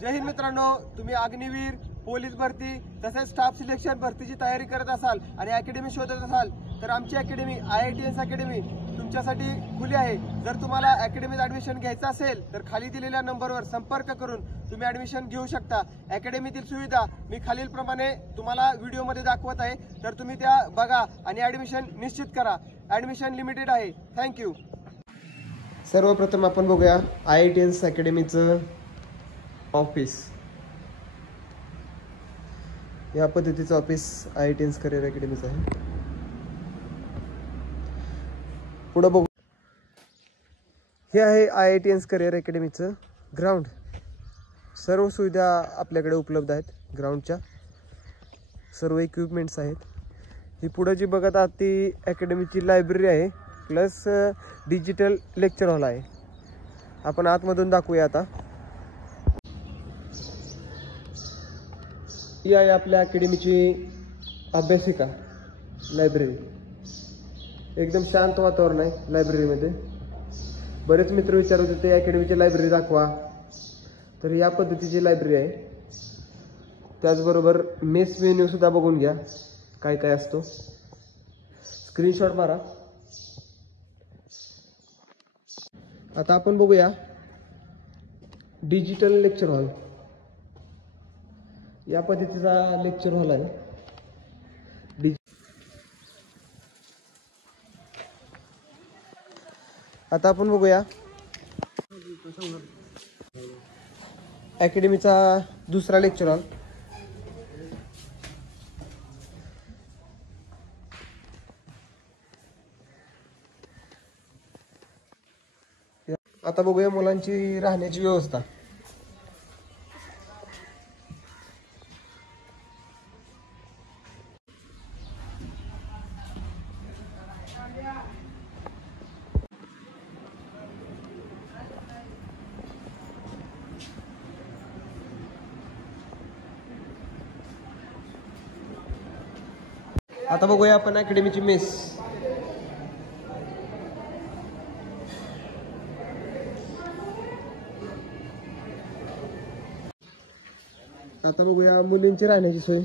जय हिंद मित्रांनो, तुम्ही अग्निवीर, पोलीस भरती तसेच स्टाफ सिलेक्शन भरतीची तयारी करत असाल आणि अकॅडमी शोधत असाल तर आमची अकॅडमी IITS अकॅडमी तुमच्यासाठी खुली आहे। जर तुम्हाला अकॅडमीत ऍडमिशन घ्यायचं असेल तर खाली दिलेल्या नंबरवर संपर्क करून तुम्ही ऍडमिशन घेऊ शकता। अकॅडमीतील सुविधा मी खालीलप्रमाणे तुम्हाला व्हिडिओमध्ये दाखवत आहे, तर तुम्ही त्या बघा आणि ऍडमिशन निश्चित करा। ऍडमिशन लिमिटेड आहे। थँक्यू। सर्वप्रथम आपण बघूया IITS अकॅडमीचं ऑफिस। या पद्धतीचं ऑफिस IITS करिअर अकॅडमीचं आहे। पुढे बघू, हे आहे IITS करिअर अकॅडमीचं ग्राउंड। सर्व सुविधा आपल्याकडे उपलब्ध आहेत। ग्राउंडच्या सर्व इक्विपमेंट्स आहेत। ही पुढे जी बघत आहात ती अकॅडमीची लायब्ररी आहे, प्लस डिजिटल लेक्चर हॉल आहे। आपण आतमधून दाखवूया आता। ही आहे आपल्या अकॅडमीची अभ्यासिका लायब्ररी। एकदम शांत वातावरण आहे लायब्ररीमध्ये। बरेच मित्र विचारत होते अकॅडमीची लायब्ररी दाखवा, तर या पद्धतीची लायब्ररी आहे। त्याचबरोबर मेस मेन्यू सुद्धा बघून घ्या, काय काय असतो। स्क्रीनशॉट मारा। आता आपण बघूया डिजिटल लेक्चर हॉल। या पद्धतीचा लेक्चर हॉल आहे। आता आपण बघूया अकॅडमीचा दुसरा लेक्चर हॉल। आता बघूया मुलांची राहण्याची व्यवस्था। आता बघूया आपण अकॅडमीची मेस। आता बघूया मुलींची राहण्याची सोय।